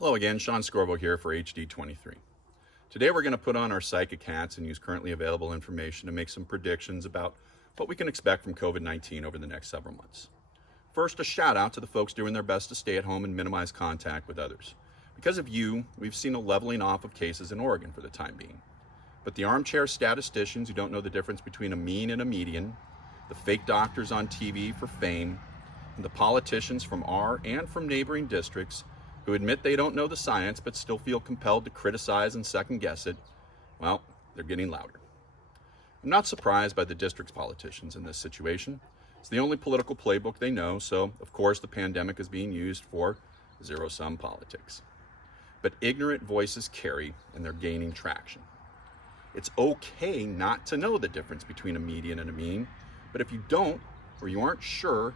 Hello again, Sean Scorvo here for HD23. Today we're going to put on our psychic hats and use currently available information to make some predictions about what we can expect from COVID-19 over the next several months. First, a shout out to the folks doing their best to stay at home and minimize contact with others. Because of you, we've seen a leveling off of cases in Oregon for the time being. But the armchair statisticians who don't know the difference between a mean and a median, the fake doctors on TV for fame, and the politicians from our and from neighboring districts who admit they don't know the science but still feel compelled to criticize and second guess it, well, they're getting louder. I'm not surprised by the district's politicians in this situation. It's the only political playbook they know, so of course the pandemic is being used for zero-sum politics. But ignorant voices carry, and they're gaining traction. It's okay not to know the difference between a median and a mean, but if you don't, or you aren't sure,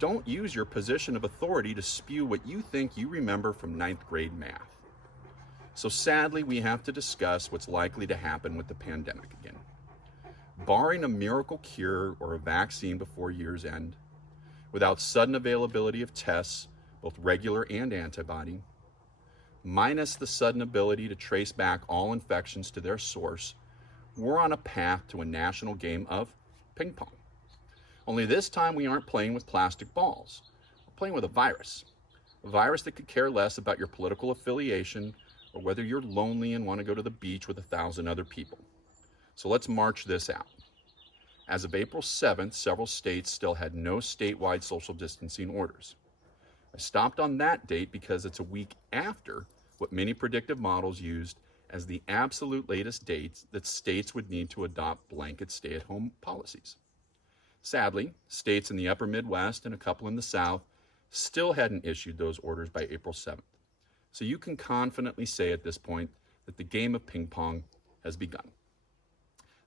don't use your position of authority to spew what you think you remember from 9th grade math. So sadly, we have to discuss what's likely to happen with the pandemic again. Barring a miracle cure or a vaccine before year's end, without sudden availability of tests, both regular and antibody, minus the sudden ability to trace back all infections to their source, we're on a path to a national game of ping pong. Only this time we aren't playing with plastic balls. We're playing with a virus that could care less about your political affiliation or whether you're lonely and want to go to the beach with 1,000 other people. So let's march this out. As of April 7th, several states still had no statewide social distancing orders. I stopped on that date because it's a week after what many predictive models used as the absolute latest dates that states would need to adopt blanket stay-at-home policies. Sadly, states in the upper Midwest and a couple in the South still hadn't issued those orders by April 7th. So you can confidently say at this point that the game of ping pong has begun.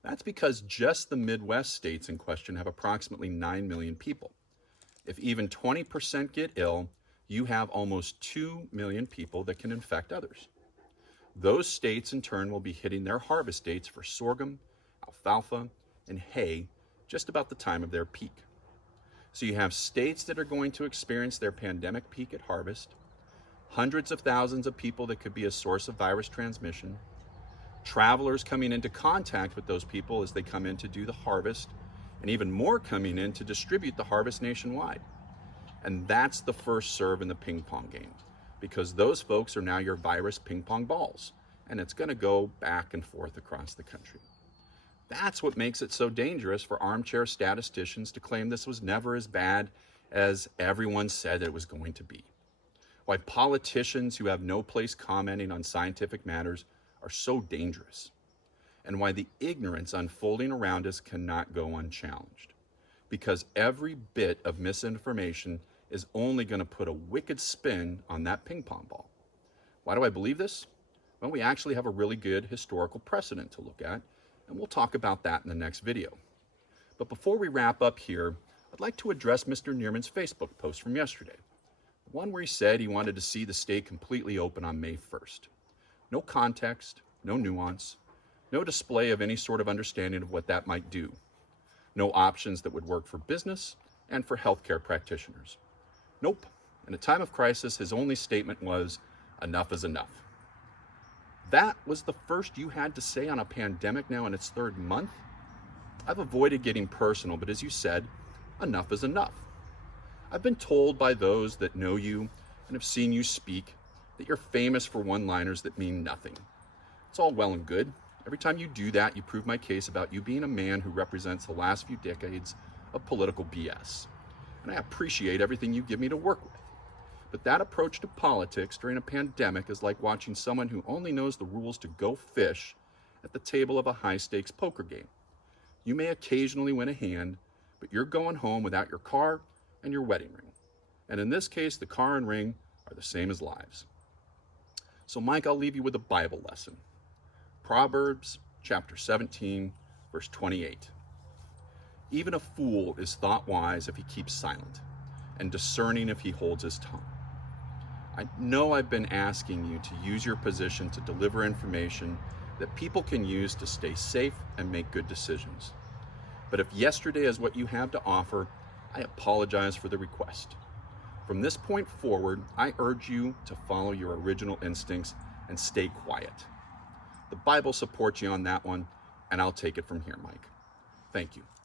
That's because just the Midwest states in question have approximately 9 million people. If even 20% get ill, you have almost 2 million people that can infect others. Those states in turn will be hitting their harvest dates for sorghum, alfalfa, and hay just about the time of their peak. So you have states that are going to experience their pandemic peak at harvest, hundreds of thousands of people that could be a source of virus transmission, travelers coming into contact with those people as they come in to do the harvest, and even more coming in to distribute the harvest nationwide. And that's the first serve in the ping pong game, because those folks are now your virus ping pong balls, and it's going to go back and forth across the country. That's what makes it so dangerous for armchair statisticians to claim this was never as bad as everyone said it was going to be. Why politicians who have no place commenting on scientific matters are so dangerous. And why the ignorance unfolding around us cannot go unchallenged. Because every bit of misinformation is only going to put a wicked spin on that ping pong ball. Why do I believe this? Well, we actually have a really good historical precedent to look at, and we'll talk about that in the next video. But before we wrap up here, I'd like to address Mr. Neerman's Facebook post from yesterday. The one where he said he wanted to see the state completely open on May 1st. No context, no nuance, no display of any sort of understanding of what that might do. No options that would work for business and for healthcare practitioners. Nope. In a time of crisis, his only statement was, enough is enough. That was the first you had to say on a pandemic now in its 3rd month? I've avoided getting personal, but as you said, enough is enough. I've been told by those that know you and have seen you speak that you're famous for one-liners that mean nothing. It's all well and good. Every time you do that, you prove my case about you being a man who represents the last few decades of political BS. And I appreciate everything you give me to work with. But that approach to politics during a pandemic is like watching someone who only knows the rules to go fish at the table of a high-stakes poker game. You may occasionally win a hand, but you're going home without your car and your wedding ring. And in this case, the car and ring are the same as lives. So Mike, I'll leave you with a Bible lesson. Proverbs chapter 17, verse 28. Even a fool is thought wise if he keeps silent, and discerning if he holds his tongue. I know I've been asking you to use your position to deliver information that people can use to stay safe and make good decisions. But if yesterday is what you have to offer, I apologize for the request. From this point forward, I urge you to follow your original instincts and stay quiet. The Bible supports you on that one, and I'll take it from here, Mike. Thank you.